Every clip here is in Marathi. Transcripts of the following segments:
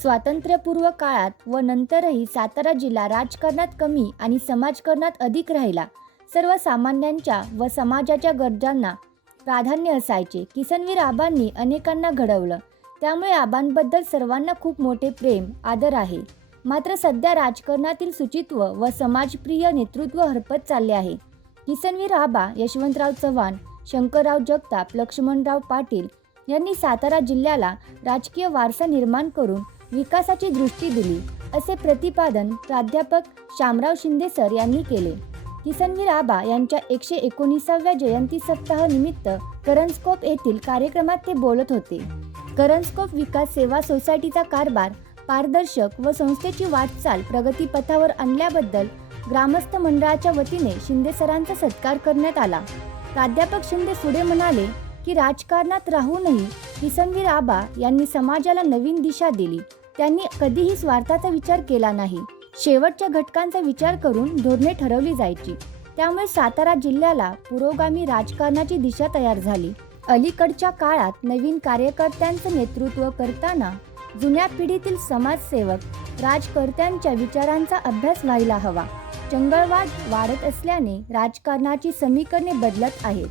स्वातंत्र्यपूर्व काळात व नंतरही सातारा जिल्हा राजकारणात कमी आणि समाजकारणात अधिक राहिला. सर्वसामान्यांच्या व समाजाच्या गरजांना प्राधान्य असायचे. किसनवीर आबांनी अनेकांना घडवलं. त्यामुळे आबांबद्दल सर्वांना खूप मोठे प्रेम आदर आहे. मात्र सध्या राजकारणातील शुचित्व व समाजप्रिय नेतृत्व हरपत चालले आहे. किसनवीर आबा यशवंतराव चव्हाण शंकरराव जगताप लक्ष्मणराव पाटील यांनी सातारा जिल्ह्याला राजकीय वारसा निर्माण करून विकासाची दृष्टी दिली असे प्रतिपादन प्राध्यापक शामराव शिंदे सर यांनी केले. किसनवीर आबा यांच्या एकशे एकोणीसाव्या जयंती सप्ताह निमित्त करंजकोप येथील कार्यक्रमात ते बोलत होते. करंजकोप विकास सेवा सोसायटीचा कारभार पारदर्शक व संस्थेची वाटचाल प्रगतीपथावर आणल्याबद्दल ग्रामस्थ मंडळाच्या वतीने शिंदे सरांचा सत्कार करण्यात आला. प्राध्यापक शिंदे सुडे म्हणाले की राजकारणात राहूनही किसनवीर आबा यांनी समाजाला नवीन दिशा दिली. त्यांनी कधीही स्वार्थाचा विचार केला नाही. शेवटच्या घटकांचा विचार करून धोरणे ठरवली जायची. त्यामुळे सातारा जिल्ह्याला पुरोगामी राजकारणाची दिशा तयार झाली. अलीकडच्या काळात नवीन कार्यकर्त्यांचं नेतृत्व करताना जुन्या पिढीतील समाजसेवक राजकर्त्यांच्या विचारांचा अभ्यास व्हायला हवा. चंगळवाद वाढत असल्याने राजकारणाची समीकरणे बदलत आहेत.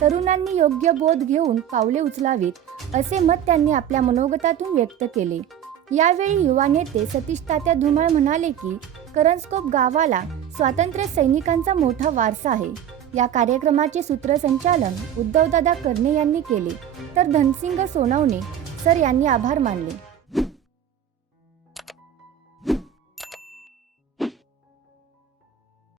तरुणांनी योग्य बोध घेऊन पावले उचलावीत असे मत त्यांनी आपल्या मनोगतातून व्यक्त केले. यावेळी युवा नेते सतीश तात्या धुमाळ म्हणाले की करंजकोप गावाला स्वातंत्र्य सैनिकांचा मोठा वारसा आहे. या कार्यक्रमाचे सूत्रसंचालन उद्धवदादा कर्णे यांनी केले. तर धनसिंग सोनवणे सर यांनी आभार मानले.